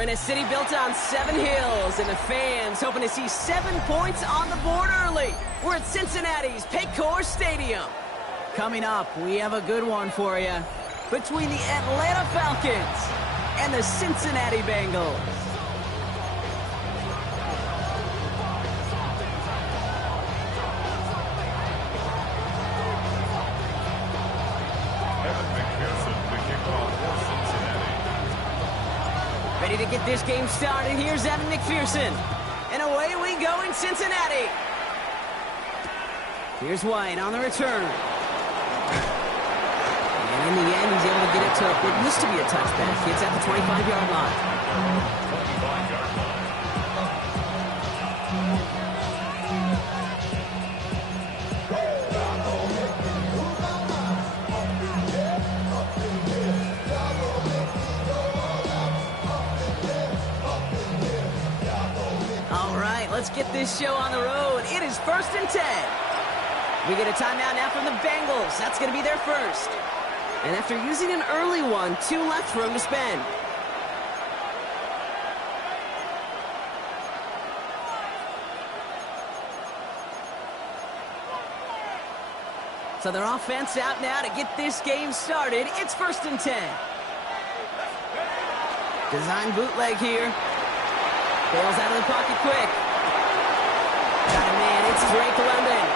We're in a city built on 7 hills, and the fans hoping to see 7 points on the board early. We're at Cincinnati's Paycor Stadium. Coming up, we have a good one for you. Between the Atlanta Falcons and the Cincinnati Bengals. Ready to get this game started. Here's Evan McPherson. And away we go in Cincinnati. Here's White on the return. And in the end, he's able to get it to what used to be a touchback. It's at the 25-yard line. All right, let's get this show on the road. It is 1st and 10. We get a timeout now from the Bengals. That's going to be their first. And after using an early one, 2 left for him to spend. So their offense out now to get this game started. It's 1st and 10. Design bootleg here. Bails out of the pocket quick. Got a man. It's Drake London.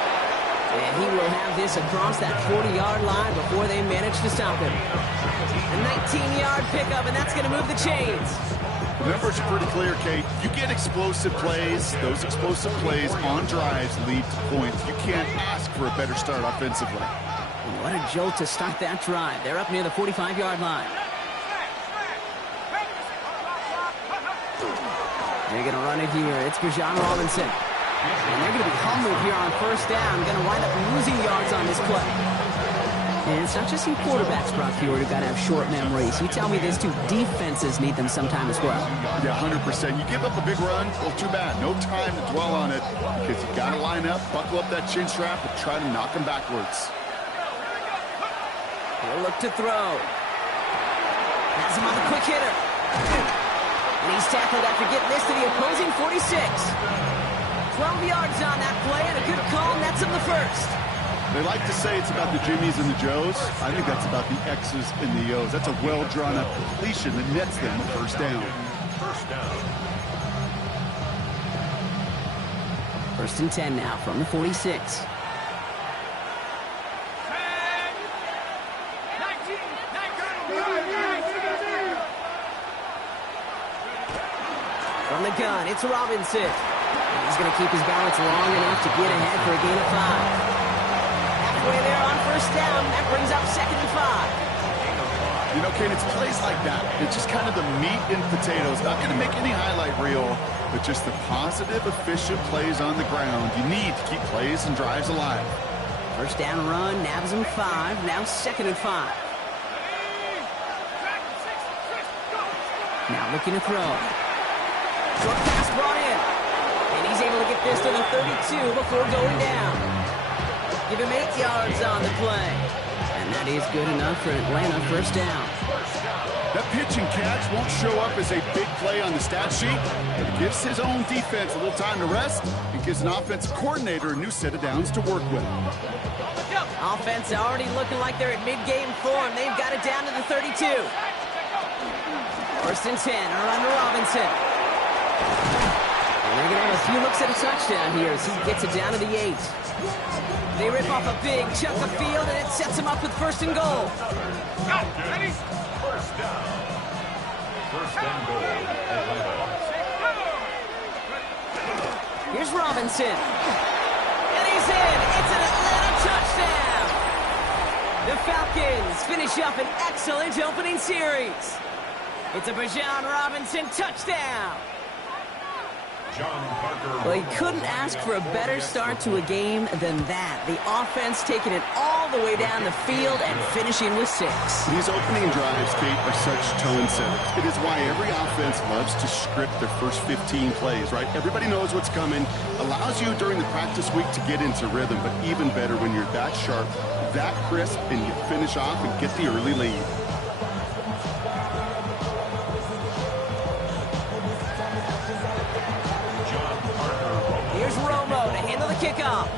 And he will have this across that 40-yard line before they manage to stop him. A 19-yard pickup, and that's going to move the chains. The numbers are pretty clear, Kate. You get explosive plays. Those explosive plays on drives lead to points. You can't ask for a better start offensively. And what a jolt to start that drive. They're up near the 45-yard line. They're going to run it here. It's Bijan Robinson. And they're going to be humbled here on 1st down. Going to wind up losing yards on this play. And it's not just you quarterbacks, Brock Hewitt, who've got to have short memories. You tell me this too, defenses need them sometime as well. Yeah, 100%. You give up a big run, well, too bad. No time to dwell on it because you got to line up, buckle up that chin strap, and try to knock them backwards. He'll look to throw. Has him on the quick hitter. And he's tackled after getting this to the opposing 46. 12 yards on that play, and a good call nets him the first. They like to say it's about the Jimmies and the Joes. I think that's about the X's and the O's. That's a well-drawn-up completion that nets them a 1st down. 1st and 10 now from the 46. From the gun, it's Robinson. He's going to keep his balance long enough to get ahead for a gain of 5. Halfway there on 1st down. That brings up 2nd and 5. You know, Kane, it's plays like that. It's just kind of the meat and potatoes. Not going to make any highlight reel, but just the positive, efficient plays on the ground. You need to keep plays and drives alive. 1st down run, nabs him 5. Now 2nd and 5. Now looking to throw. Short pass brought in. And he's able to get this to the 32 before going down. Give him 8 yards on the play. And that is good enough for Atlanta 1st down. That pitch and catch won't show up as a big play on the stat sheet, but it gives his own defense a little time to rest and gives an offensive coordinator a new set of downs to work with. Offense already looking like they're at mid-game form. They've got it down to the 32. 1st and 10, a run to Robinson. And they're going to have a few looks at a touchdown here as he gets it down to the 8. They rip off a big chunk of field, and it sets him up with 1st and goal. Ready? 1st down. 1st and goal. Here's Robinson. And he's in. It's an Atlanta touchdown. The Falcons finish up an excellent opening series. It's a Bijan Robinson touchdown. Well, he couldn't ask for a better start to a game than that. The offense taking it all the way down the field and finishing with 6. These opening drives, Kate, are such tone setters. It is why every offense loves to script their first 15 plays, right? Everybody knows what's coming. Allows you during the practice week to get into rhythm, but even better when you're that sharp, that crisp, and you finish off and get the early lead. kickoff.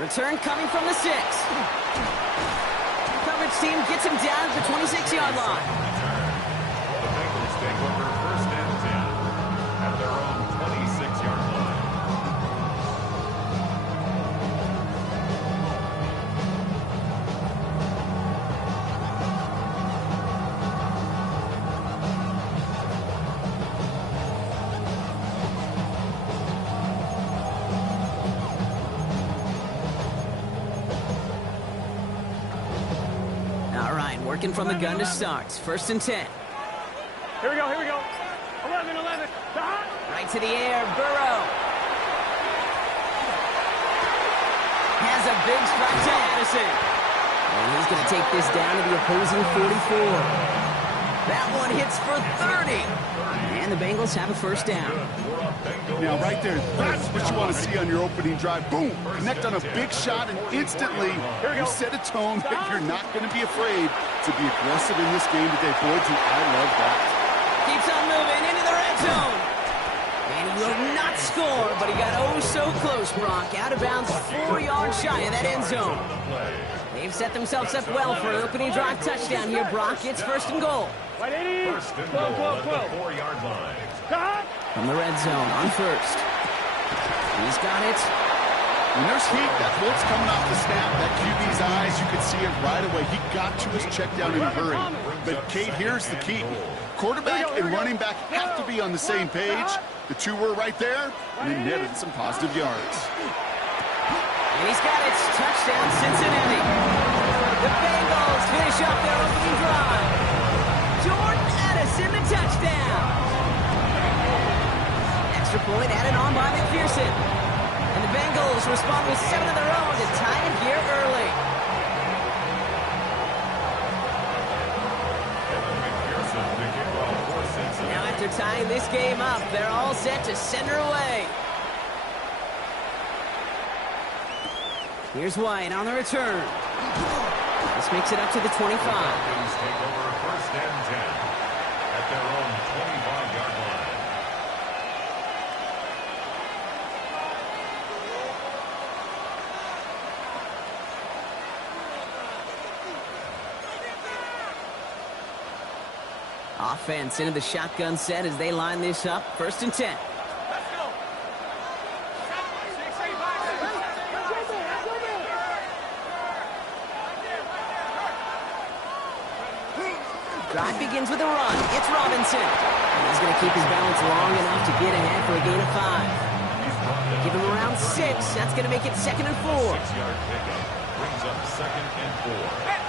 Return coming from the 6. Coverage team gets him down at the 26-yard line. The Bengals take over 1st and 10 at their own 26-yard line. All right, working from the gun to start. 1st and 10. Here we go, here we go. 11. Right to the air, Burrow. Has a big strike to Addison. And he's going to take this down to the opposing 44. That one hits for 30. And the Bengals have a 1st down. Now, right there, that's what you want to see on your opening drive. Boom! Connect on a big shot, and instantly you set a tone that you're not going to be afraid to be aggressive in this game today. Boy, do I love that. Keeps on moving into the red zone. And he will not score, but he got oh so close, Brock. Out of bounds 4 yards shy of that end zone. They've set themselves up well for an opening drive touchdown here, Brock. It's 1st and goal. 1st and goal at the 4-yard line. From the red zone on 1st. He's got it. When there's heat, that blitz coming off the snap, that QB's eyes, you could see it right away. He got to his check down in a hurry. But, Kate, here's the key. Quarterback and running back have to be on the same page. The two were right there, and he netted some positive yards. And he's got it. Touchdown, Cincinnati. The Bengals finish off their opening drive. Jordan Addison, the touchdown. Extra point added on by McPherson. And the Bengals respond with 7 of their own to tie it here early. Now after tying this game up, they're all set to send her away. Here's White on the return. This makes it up to the 25. Bengals take over 1st and 10 at their own 25-yard line. Offense into the shotgun set as they line this up. 1st and 10. Drive begins with a run. It's Robinson. And he's going to keep his balance long enough to get ahead for a gain of 5. Give him around 6. That's going to make it 2nd and 4. 6-yard pickup brings up 2nd and 4.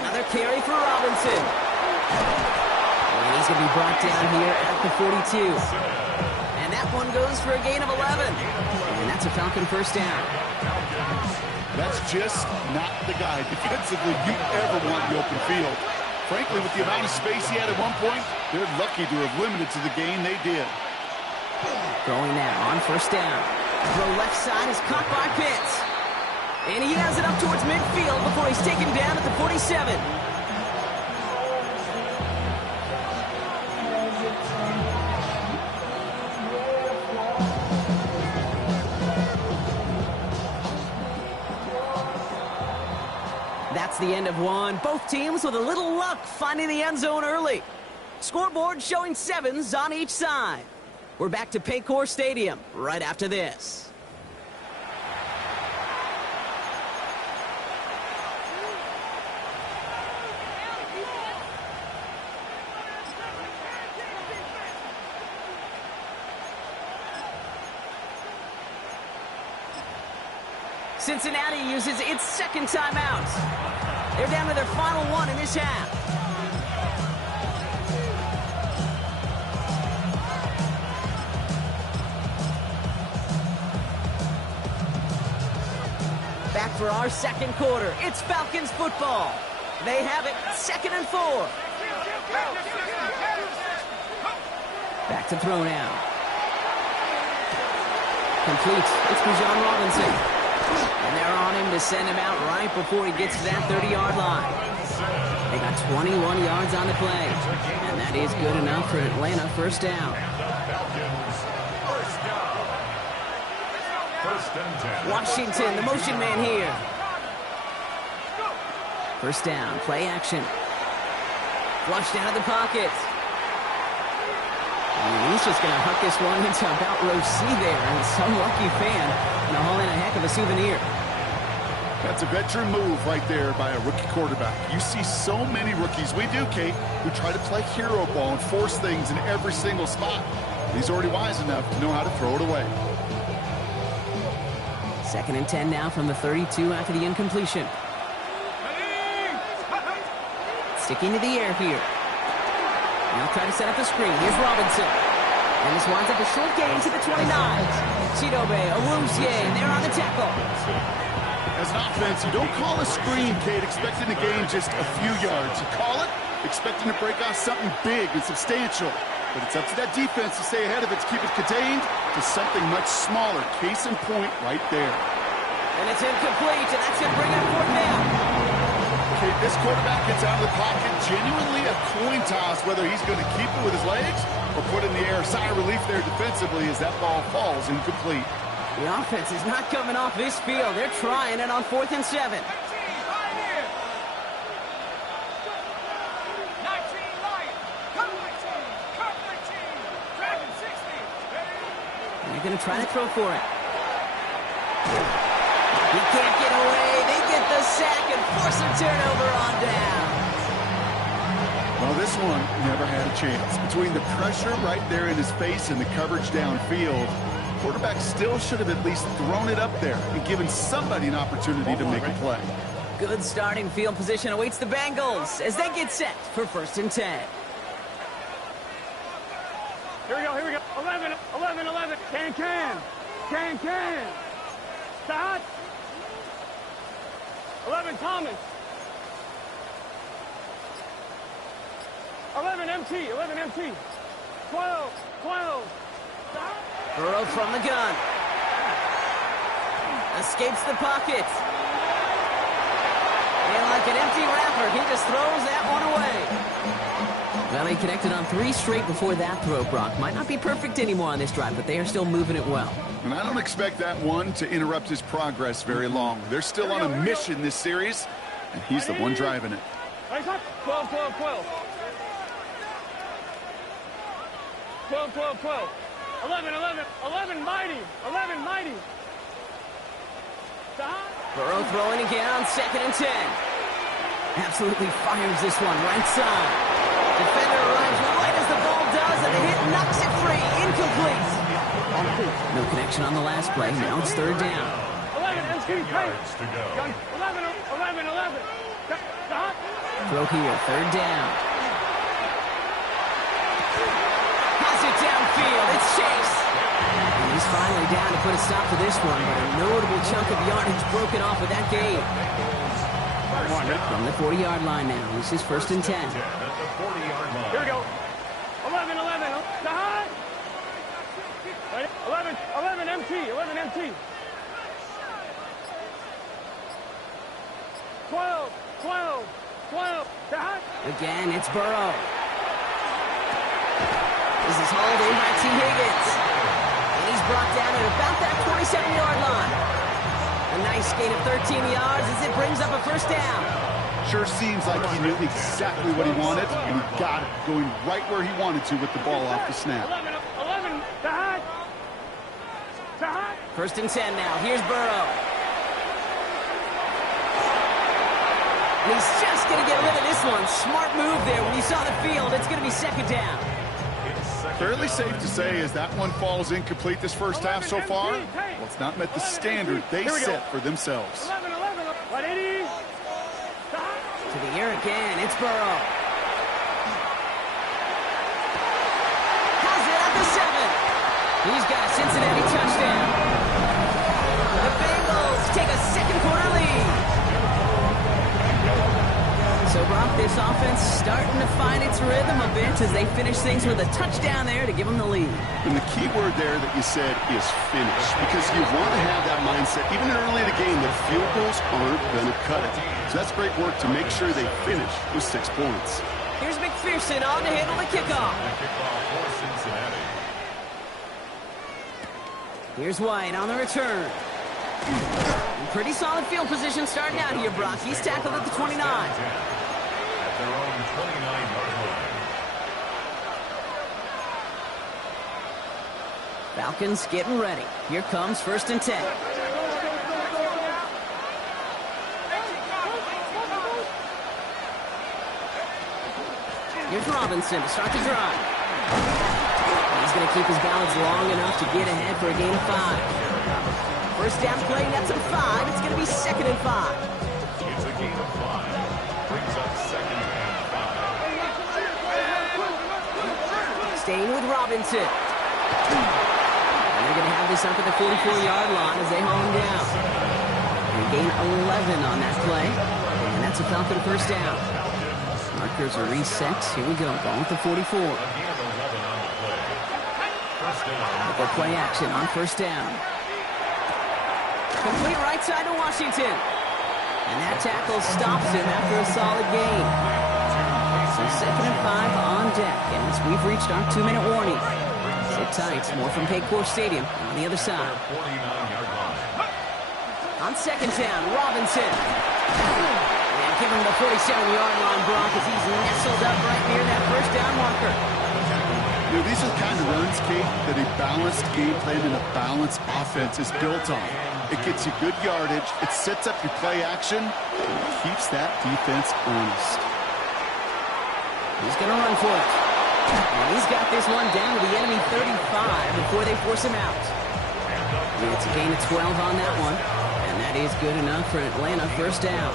Another carry for Robinson. And he's going to be brought down here at the 42. And that one goes for a gain of 11. And that's a Falcon 1st down. That's just not the guy defensively you ever want in the open field. Frankly, with the amount of space he had at one point, they're lucky to have limited to the gain they did. Going now on 1st down. The left side is caught by Pitts. And he has it up towards midfield before he's taken down at the 47. That's the end of one. Both teams with a little luck finding the end zone early. Scoreboard showing 7s on each side. We're back to Paycor Stadium right after this. Cincinnati uses its 2nd timeout. They're down to their final one in this half. Back for our 2nd quarter. It's Falcons football. They have it 2nd and 4. Back to throw now. Complete. It's Bijan Robinson. And they're on him to send him out right before he gets to that 30-yard line. They got 21 yards on the play. And that is good enough for Atlanta. First down. Washington, the motion man here. First down, play action. Flushed out of the pocket. And he's just going to huck this one into about row C there. And some lucky fan going to haul in a heck of a souvenir. That's a veteran move right there by a rookie quarterback. You see so many rookies, we do, Kate, who try to play hero ball and force things in every single spot. He's already wise enough to know how to throw it away. 2nd and 10 now from the 32 after the incompletion. Sticking to the air here. Now try to set up the screen. Here's Robinson. And this winds up a short gain to the 29. Chidobe, Awuzie, and they're on the tackle. As an offense, you don't call a screen, Kate, expecting to gain just a few yards. You call it expecting to break off something big and substantial. But it's up to that defense to stay ahead of it, to keep it contained to something much smaller. Case in point right there. And it's incomplete, and that's going to bring up 4th down. Okay, this quarterback gets out of the pocket, genuinely a coin toss whether he's going to keep it with his legs or put it in the air. Sigh of relief there defensively as that ball falls incomplete. The offense is not coming off this field. They're trying it on 4th and 7. They're going to try to throw for it. He can't get away. They get the sack and force a turnover on down. Well, this one never had a chance. Between the pressure right there in his face and the coverage downfield, quarterback still should have at least thrown it up there and given somebody an opportunity to make a play. Good starting field position awaits the Bengals as they get set for 1st and 10. Here we go, here we go. 11, 11, 11. Can. Stop. 11, Thomas. 11, MT. 12. Stop. Burrow from the gun. Escapes the pocket. And like an empty wrapper, he just throws that one away. Well, they connected on 3 straight before that throw, Brock. Might not be perfect anymore on this drive, but they are still moving it well. And I don't expect that one to interrupt his progress very long. They're still on a mission this series, and he's the one driving it. 12. 11, mighty. Stop. Burrow throwing again on 2nd and 10. Absolutely fires this one right side. Defender arrives right as the ball does, and the hit knocks it free. Incomplete. No connection on the last play. Now it's 3rd down. 11 yards to go. 11. Stop. Throw here, 3rd down. Pass it downfield. It's Chase. And he's finally down to put a stop to this one, but a notable chunk of yardage broken off with that game. From the 40-yard line now. This is 1st and 10. Here we go. 11. Stop. 11 MT. 12. Stop. Again, it's Burrow. This is hauled in by T. Higgins. And he's brought down at about that 27-yard line. A nice gain of 13 yards as it brings up a 1st down. Sure seems like he knew exactly what he wanted, and he got it, going right where he wanted to with the ball off the snap. 11. Stop. 1st and 10 now. Here's Burrow. And he's just going to get rid of this one. Smart move there. When you saw the field, it's going to be 2nd down. Fairly safe to say as that one falls incomplete this first half so far, well, it's not met the standard they set for themselves. 11. Stop. To the air again. It's Burrow. Has it at the 7. He's got a Cincinnati touchdown. The Bengals take a second-quarter lead. So, Brock, this offense starting to find its rhythm, a bit as they finish things with a touchdown there to give them the lead. And the key word there that you said is finish, because you want to have that mindset, even early in the game, that field goals aren't going to cut it. So that's great work to make sure they finish with 6 points. Here's McPherson on to handle the kickoff. Kickoff for Cincinnati. Here's White on the return. Pretty solid field position starting out here, Brock. He's tackled at the 29. At their own 29-yard line. Falcons getting ready. Here comes 1st and 10. Here's Robinson to start the drive. He's going to keep his balance long enough to get ahead for a gain of 5. First down play, nets him 5. It's going to be 2nd and 5. It's a gain of 5. Brings up 2nd and 5. Staying with Robinson. And they're going to have this up at the 44-yard line as they haul him down. They gain 11 on that play. And that's a Falcon first down. Markers are reset. Here we go. Ball at the 44. A gain of 11 on the play. First down. They'll play action on 1st down. Complete right side to Washington. And that tackle stops him after a solid gain. So 2nd and 5 on deck. And as we've reached our 2-minute warning. Sit tight. More from Paycor Stadium on the other side. 49-yard line. On 2nd down, Robinson. And give him the 47-yard line, Brock, as he's nestled up right near that 1st down marker. You know, these are the kind of runs, Kate, that a balanced game plan and a balanced offense is built on. It gets you good yardage, it sets up your play action, and it keeps that defense honest. He's going to run for it. And he's got this one down to the enemy 35 before they force him out. It's a gain of 12 on that one. And that is good enough for Atlanta 1st down.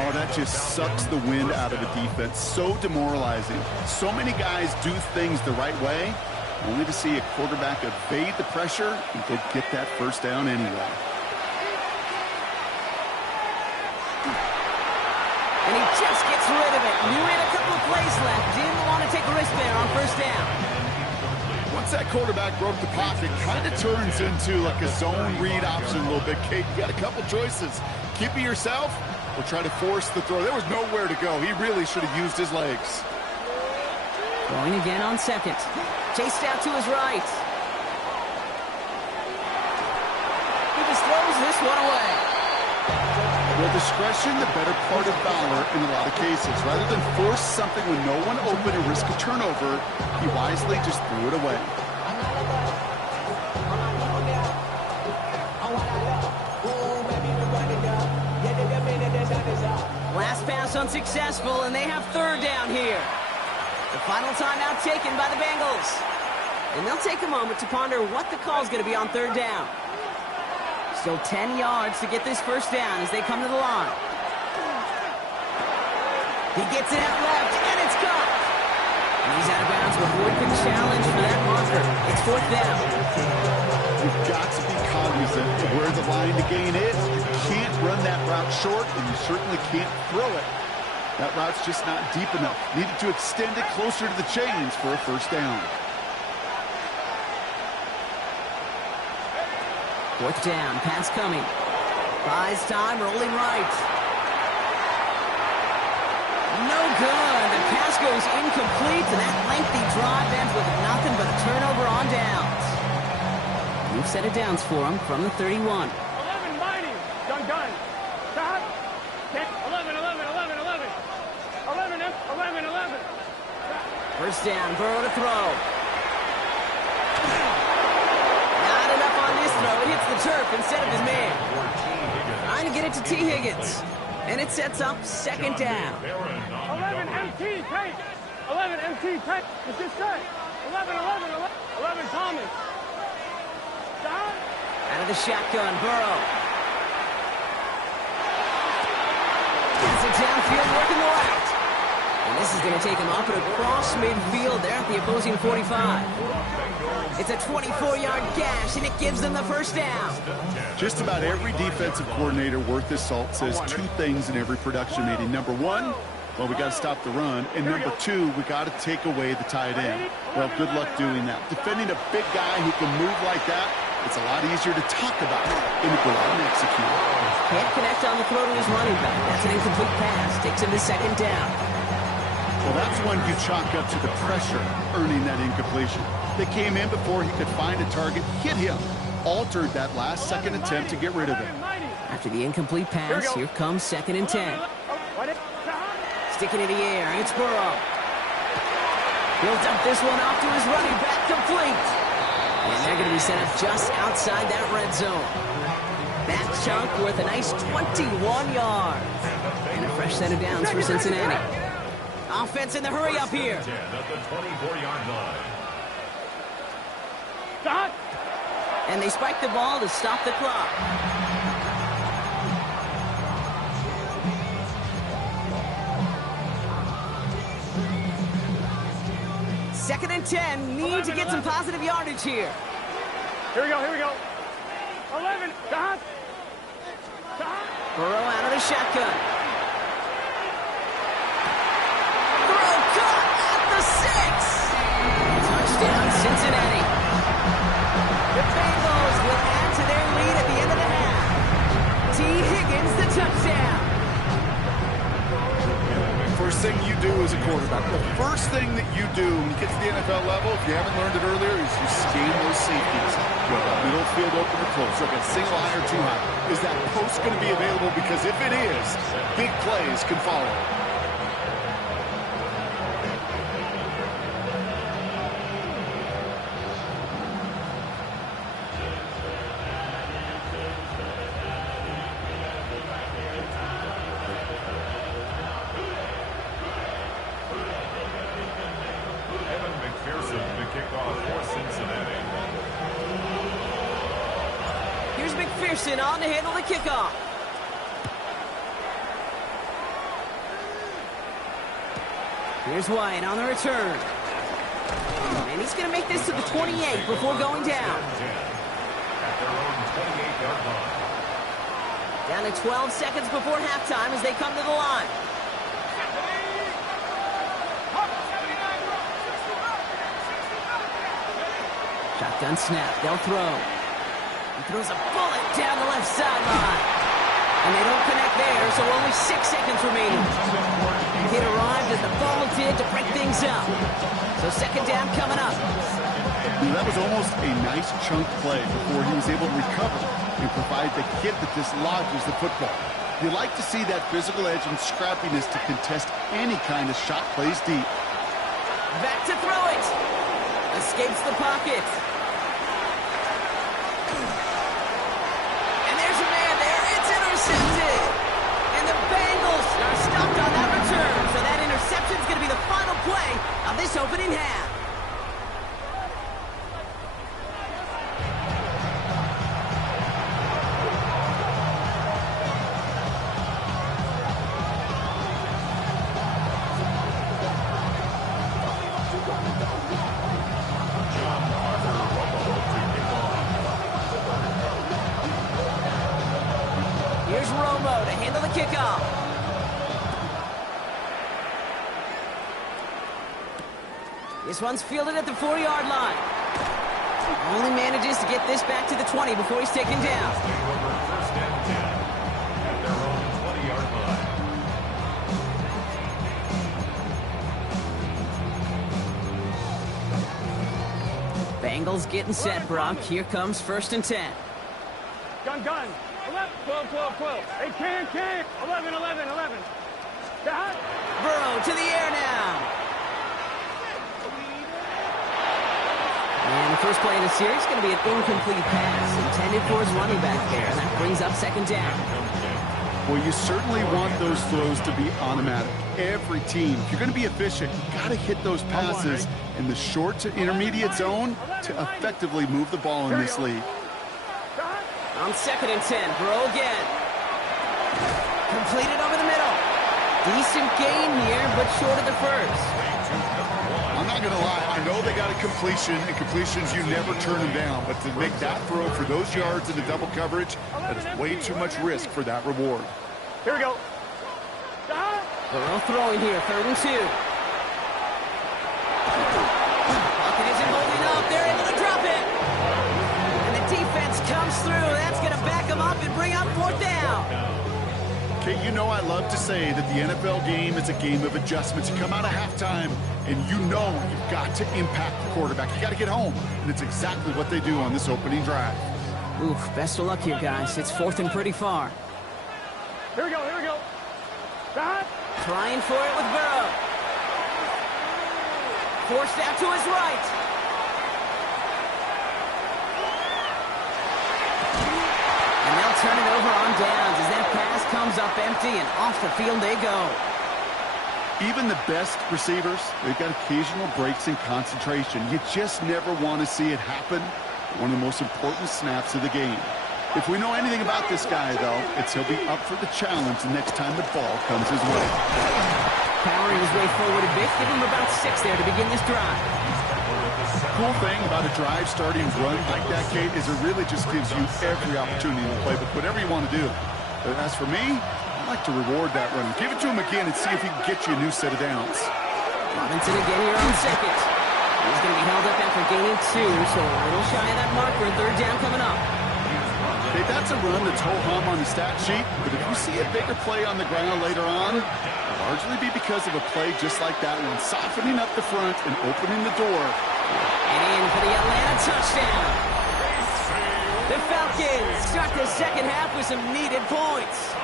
Oh, that just sucks the wind out of a defense. So demoralizing. So many guys do things the right way, only to see a quarterback evade the pressure and could get that 1st down anyway. And he just gets rid of it. Knew he had a couple of plays left. Didn't want to take a risk there on 1st down. Once that quarterback broke the pocket, kind of turns into like a zone read option a little bit, Kate. You got a couple choices. Keep it yourself or try to force the throw. There was nowhere to go. He really should have used his legs. Going again on 2nd. Chased out to his right. He just throws this one away. Well, discretion, the better part of valor in a lot of cases. Rather than force something when no one open and risk a turnover, he wisely just threw it away. Last pass unsuccessful, and they have 3rd down here. The final timeout taken by the Bengals. And they'll take a moment to ponder what the call is going to be on 3rd down. Still 10 yards to get this 1st down as they come to the line. He gets it out left, and it's caught. And he's out of bounds before he can challenge for that marker. It's 4th down. You've got to be cognizant of where the line to gain is. You can't run that route short, and you certainly can't throw it. That route's just not deep enough. Needed to extend it closer to the chains for a 1st down. 4th down, pass coming. Buys time, rolling right. No good. The pass goes incomplete, and that lengthy drive ends with nothing but a turnover on downs. New set of downs for him from the 31. 11 mighty. Done. Stop. 11. 11. 1st down, Burrow to throw. Not enough on this throw. It hits the turf instead of his man. Trying to get it to T. Higgins. And it sets up 2nd down. 11 MT take. 11 MT take. It's just set. 11 Thomas. Stop. Out of the shotgun, Burrow. Gets it downfield, working the route. And this is going to take him up and across midfield there at the opposing 45. It's a 24-yard gash, and it gives them the 1st down. Just about every defensive coordinator worth his salt says 2 things in every production meeting. Number 1, Well, we got to stop the run. And number two, we got to take away the tight end. Well, good luck doing that. Defending a big guy who can move like that, it's a lot easier to talk about than to go out and execute. Can't connect on the throw to his running back. That's an incomplete pass. Takes him to second down. Well, that's one you chalk up to the pressure earning that incompletion. They came in before he could find a target, hit him, altered that last second attempt to get rid of him. After the incomplete pass, here comes 2nd and 10. Sticking in the air, it's Burrow. He'll dump this one off to his running back, complete. And they're going to be set up just outside that red zone. That chunk worth a nice 21 yards. And a fresh set of downs for Cincinnati. Offense in the hurry up here. At the 24-yard line. Stop. And they spike the ball to stop the clock. Second and 10. Need to get some positive yardage here. Here we go, here we go. 11. Stop. Stop. Burrow out of the shotgun. Throw caught at the 6. Touchdown, Cincinnati. The Bengals will add to their lead at the end of the half. T. Higgins, the touchdown. First thing you do as a quarterback, the first thing that you do when you get to the NFL level, if you haven't learned it earlier, is you scheme those safeties. You have a middle field open or close, like a single high or two high. Is that post going to be available? Because if it is, big plays can follow. On to handle the kickoff. Here's White on the return. And he's going to make this to the 28 before going down. At their own 28-yard line. Down to 12 seconds before halftime as they come to the line. Shotgun snap. They'll throw. He throws a bullet down the left sideline. And they don't connect there, so only 6 seconds remaining. It arrived as the ball did to break things up. So second down coming up. That was almost a nice chunk play before he was able to recover and provide the hit that dislodges the football. You like to see that physical edge and scrappiness to contest any kind of shot plays deep. Back to throw it. Escapes the pocket. And the Bengals are stopped on that return. So that interception is going to be the final play of this opening half. Kickoff. This one's fielded at the 4-yard line. Only manages to get this back to the 20 before he's taken down. First and 10 at their own 20-yard line. Bengals getting set, Brock. Here comes 1st and 10. Gun. 11, 12. Hey, can. 11. Stop. Burrow to the air now. And the first play of the series is going to be an incomplete pass intended for his running back there. And that brings up second down. Well, you certainly want those throws to be automatic. Every team, if you're going to be efficient, you got to hit those passes in the short to intermediate zone to effectively move the ball in this league. On 2nd and 10, Burrow again. Completed over the middle. Decent gain here, but short of the first. I'm not going to lie. I know they got a completion, and completions, you never turn them down. But to make that throw for those yards in the double coverage, that is way too much risk for that reward. Here we go. Burrow throwing here, 3rd and 2. Pocket isn't holding up. They're able to drop it. And the defense comes through. That's going to back them up and bring up 4th down. Okay, you know I love to say that the NFL game is a game of adjustments. You come out of halftime, and you know you've got to impact the quarterback. You got to get home, and it's exactly what they do on this opening drive. Ooh, best of luck here, guys. It's 4th and pretty far. Here we go, here we go. Cut. Trying for it with Burrow. Forced out to his right. And they'll turn it over on downs as that pass comes up empty and off the field they go. Even the best receivers, they've got occasional breaks in concentration. You just never want to see it happen. One of the most important snaps of the game. If we know anything about this guy, though, it's he'll be up for the challenge the next time the ball comes his way. Powering his way forward a bit, give him about 6 there to begin this drive. Cool thing about a drive starting run like that, Kate, is it really just gives you every opportunity to play, but whatever you want to do. But as for me, I like to reward that run. Give it to him again and see if he can get you a new set of downs. Robinson again here on 2nd. He's going to be held up after gaining 2, so a little shy of that marker. 3rd down coming up. Okay, that's a run that's ho-hum on the stat sheet, but if you see a bigger play on the ground later on, it'll largely be because of a play just like that one, softening up the front and opening the door. And in for the Atlanta touchdown. The Falcons start the second half with some needed points.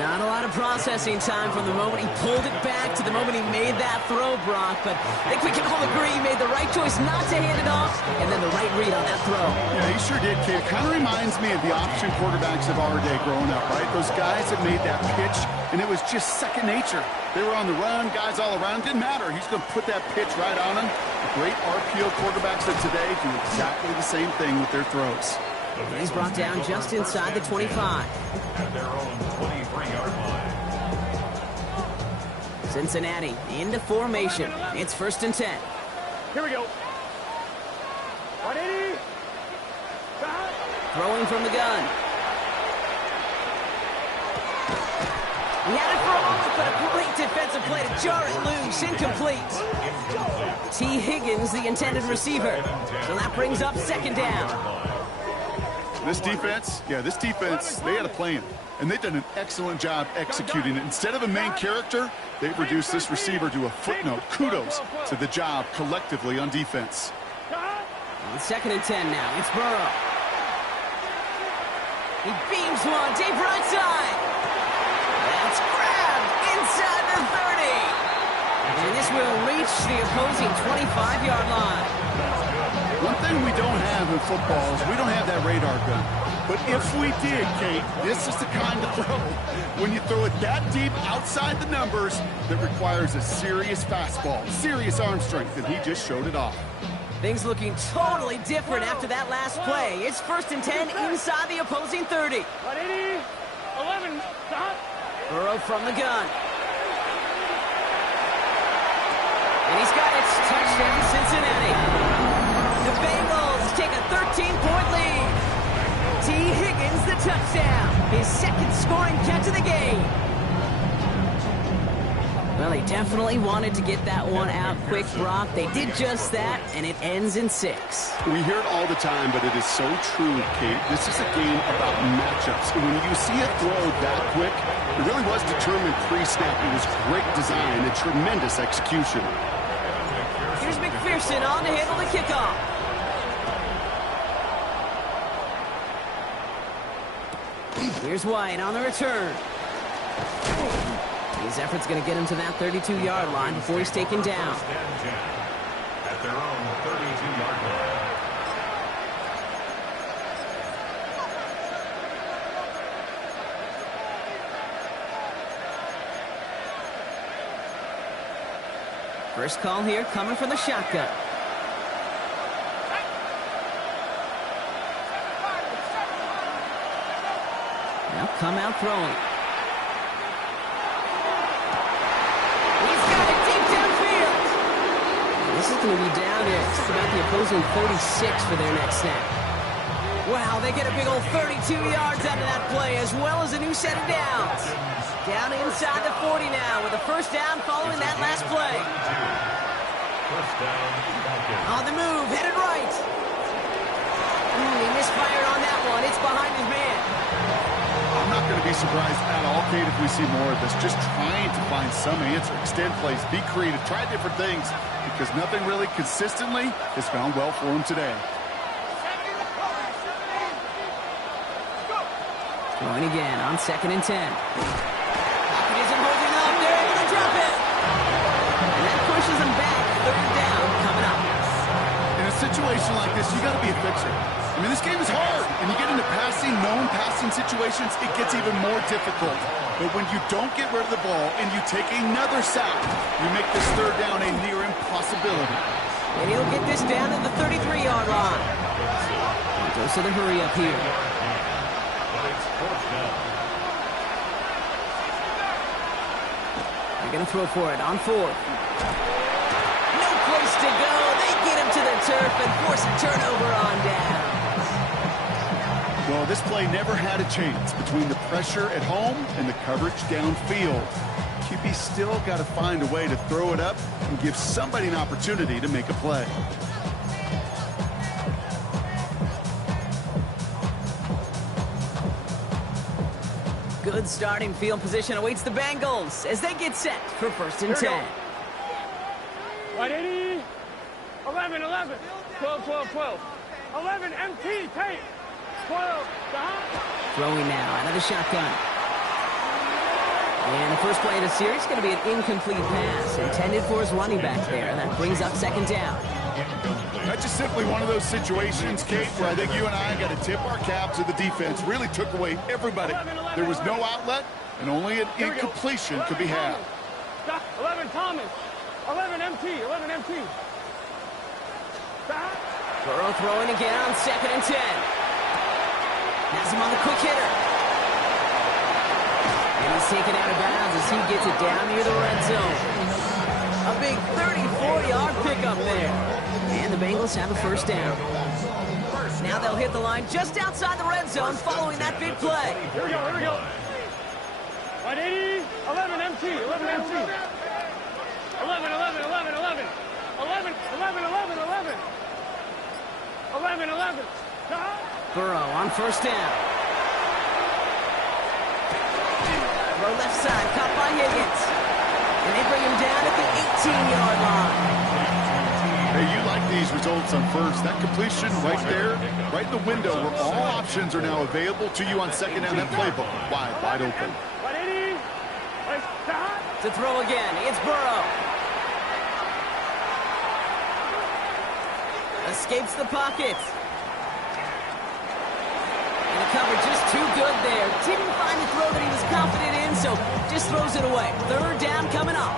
Not a lot of processing time from the moment he pulled it back to the moment he made that throw, Brock. But I think we can all agree he made the right choice not to hand it off, and then the right read on that throw. Yeah, he sure did, Kate. Kind of reminds me of the option quarterbacks of our day growing up, right? Those guys that made that pitch, and it was just second nature. They were on the run, guys all around. Didn't matter. He's going to put that pitch right on him. The great RPO quarterbacks of today do exactly the same thing with their throws. And he's brought down just inside the 25. At their own 23-yard line. Cincinnati into formation. It's 1st and 10. Here we go. 180. Cut. Throwing from the gun. He had it for a moment, but a great defensive play to jar it loose. Incomplete. T. Higgins, the intended receiver. So that brings up 2nd down. This defense, they had a plan, and they've done an excellent job executing it. Instead of a main character, they've reduced this receiver to a footnote. Kudos to the job collectively on defense. On 2nd and 10 now, it's Burrow. He beams one deep right side. That's grabbed inside the 30. And this will reach the opposing 25-yard line. One thing we don't have in football is we don't have that radar gun. But if we did, Kate, this is the kind of throw, when you throw it that deep outside the numbers, that requires a serious fastball, serious arm strength, and he just showed it off. Things looking totally different after that last play. It's 1st and 10 inside the opposing 30. 180. 11. Stop. Burrow from the gun. And he's got it. Touchdown, Cincinnati. The Bengals take a 13-point lead. T. Higgins, the touchdown. His 2nd scoring catch of the game. Well, he definitely wanted to get that one out quick, Brock. They did just that, and it ends in 6. We hear it all the time, but it is so true, Kate. This is a game about matchups. And when you see it throw that quick, it really was determined pre-snap. It was great design and tremendous execution. Here's McPherson on to handle the kickoff. Here's White on the return. His effort's going to get him to that 32-yard line before he's taken down. At their own 32-yard line. First call here coming from the shotgun. Now come out throwing. He's got it deep downfield. This is going to be down at just about the opposing 36 for their next snap. Wow, they get a big old 32 yards out of that play as well as a new set of downs. Down inside the 40 now with a first down following that last play. First down, Falcons. On the move, headed right. He misfired on that one. It's behind his man. I'm not going to be surprised at all, Kate, if we see more of this. Just trying to find some answer, extend plays, be creative, try different things, because nothing really consistently has gone well for him today. Throwing again on 2nd and 10. Pocket isn't holding up. They're able to drop it. And that pushes them back. 3rd down coming up. In a situation like this, you got to be a fixer. I mean, this game is hard, and you get into known passing situations, it gets even more difficult. But when you don't get rid of the ball and you take another sack, you make this 3rd down a near impossibility. And he'll get this down at the 33-yard line. Goes to the hurry up here. But it's 4th down. They're going to throw for it on 4th. No place to go. They get him to the turf and force a turnover on down. Well, this play never had a chance between the pressure at home and the coverage downfield. QB still got to find a way to throw it up and give somebody an opportunity to make a play. Good starting field position awaits the Bengals as they get set for 1st and 10. 180, 11, 11, 12, 12, 12. 11, MT, tape. 12, Throwing now out of the shotgun. And the first play of the series is going to be an incomplete pass intended for his running back there. That brings up 2nd down. That's just simply one of those situations, Kate, where I think you and I got to tip our cap to the defense. Really took away everybody. There was no outlet, and only an incompletion could be had. 11, Thomas. 11, MT. 11, MT. Burrow throwing again on 2nd and 10. Has him on the quick hitter. And he's taken out of bounds as he gets it down near the red zone. A big 34-yard pickup there. And the Bengals have a 1st down. Now they'll hit the line just outside the red zone following that big play. Here we go, here we go. 180, 11, MT, 11, MT. 11, 11, 11, 11. 11, 11, 11, 11. 11, 11. Burrow on 1st down. Throw left side, caught by Higgins. And they bring him down at the 18-yard line. Hey, you like these results on 1st. That completion right there, right in the window where all options are now available to you on 2nd down. That playbook wide open. 180. To throw again, it's Burrow. Escapes the pocket. And the cover just too good there. Didn't find the throw that he was confident in, so just throws it away. 3rd down coming up.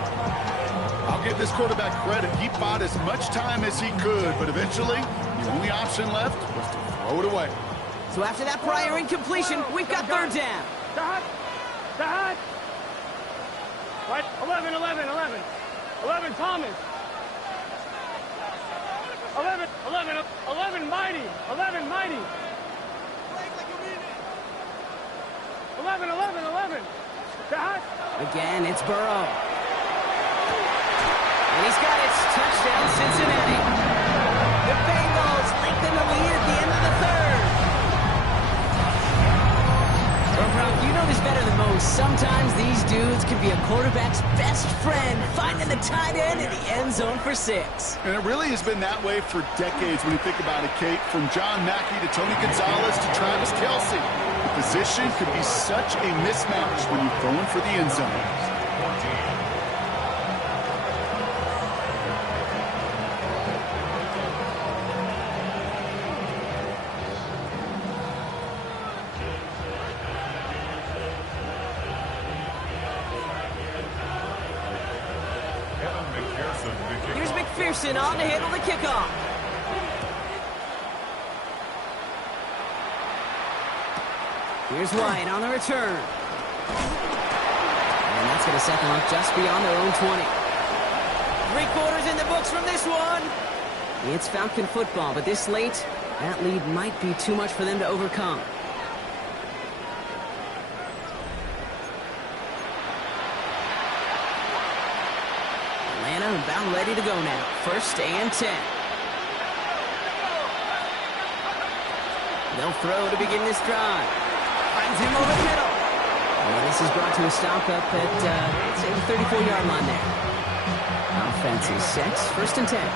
I'll give this quarterback credit. He bought as much time as he could, but eventually, the only option left was to throw it away. So after that prior incompletion, we've got 3rd down. Dot. Right, 11, 11, 11. 11, Thomas. 11, 11, 11, Mighty. 11, Mighty. 11, 11, 11. Dot. Again, it's Burrow. And he's got it. Touchdown, Cincinnati. The Bengals lengthen the lead at the end of the 3rd. Well, Brock, you know this better than most. Sometimes these dudes can be a quarterback's best friend, finding the tight end in the end zone for 6. And it really has been that way for decades when you think about it, Kate. From John Mackey to Tony Gonzalez to Travis Kelce. The position could be such a mismatch when you're throwing for the end zone. Here's McPherson on to handle the kickoff. Here's White on the return. And that's going to set them up just beyond their own 20. 3 quarters in the books from this one. It's Falcon football, but this late, that lead might be too much for them to overcome. Carolina about ready to go now. 1st and 10. They'll throw to begin this drive. Finds him over the middle. And this is brought to a stop up at, let's say, the 34-yard line there. Offense is set. 1st and 10. And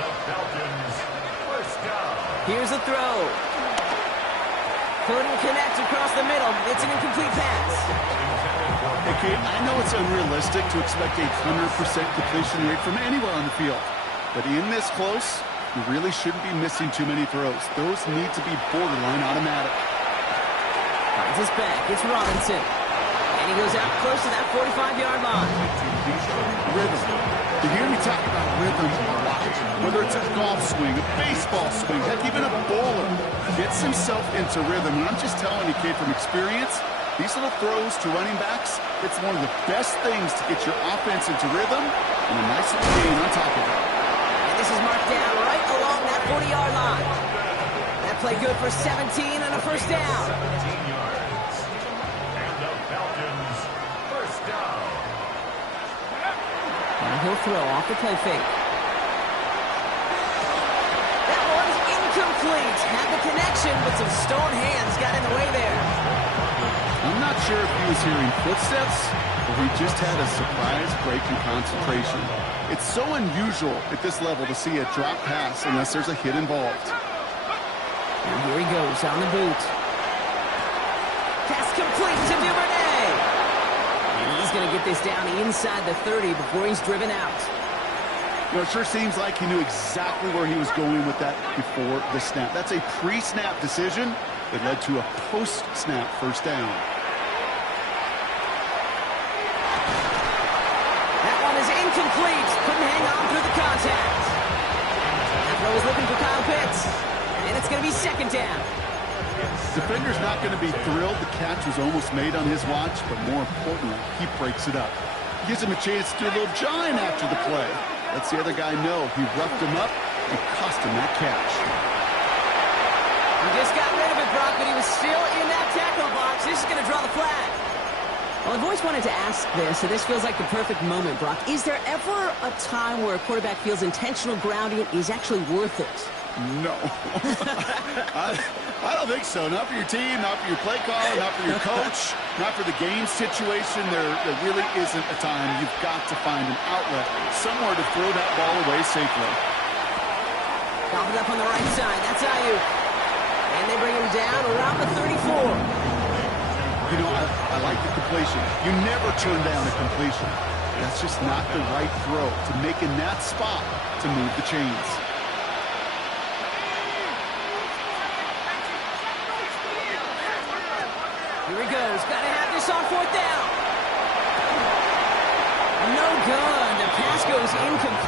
the Falcons, 1st down. Here's a throw. Couldn't connect across the middle. It's an incomplete pass. Hey, Kate, I know it's unrealistic to expect a 100% completion rate from anywhere on the field. But in this close, you really shouldn't be missing too many throws. Those need to be borderline automatic. Finds his back. It's Robinson. And he goes out close to that 45-yard line. Rhythm. You hear me talk about rhythm a lot. Whether it's a golf swing, a baseball swing, heck, even a bowler gets himself into rhythm. And I'm just telling you, kid, from experience, these little throws to running backs, it's one of the best things to get your offense into rhythm and a nice little gain on top of it. And this is marked down right along that 40-yard line. That play good for 17 and a 1st down. 17 yards. And the Falcons, 1st down. And he'll throw off the play fake. That one's incomplete. Had the connection, but some stone hands got in the way there. I'm not sure if he was hearing footsteps or he just had a surprise break in concentration. It's so unusual at this level to see a drop pass unless there's a hit involved. And here he goes on the boot. Pass complete to Duvernay. And he's going to get this down inside the 30 before he's driven out. You know, it sure seems like he knew exactly where he was going with that before the snap. That's a pre-snap decision that led to a post-snap 1st down. That one is incomplete. Couldn't hang on through the contact. That throw is looking for Kyle Pitts. And it's going to be 2nd down. Defender's not going to be thrilled the catch was almost made on his watch, but more importantly, he breaks it up. Gives him a chance to do a little jawing after the play. Lets the other guy know he roughed him up and cost him that catch. He just got rid of it, Brock, but he was still in that tackle box. This is going to draw the flag. Well, I've always wanted to ask this, so this feels like the perfect moment, Brock. Is there ever a time where a quarterback feels intentional grounding is actually worth it? No. I don't think so. Not for your team, not for your play caller, not for your coach, not for the game situation. There really isn't a time. You've got to find an outlet, somewhere to throw that ball away safely. Gobbled up on the right side. That's Ayuk. And they bring him down around the 34. You know, I like the completion. You never turn down a completion. That's just not the right throw to make in that spot to move the chains. Here he goes. Got to have this on 4th down. No good. The pass goes incomplete.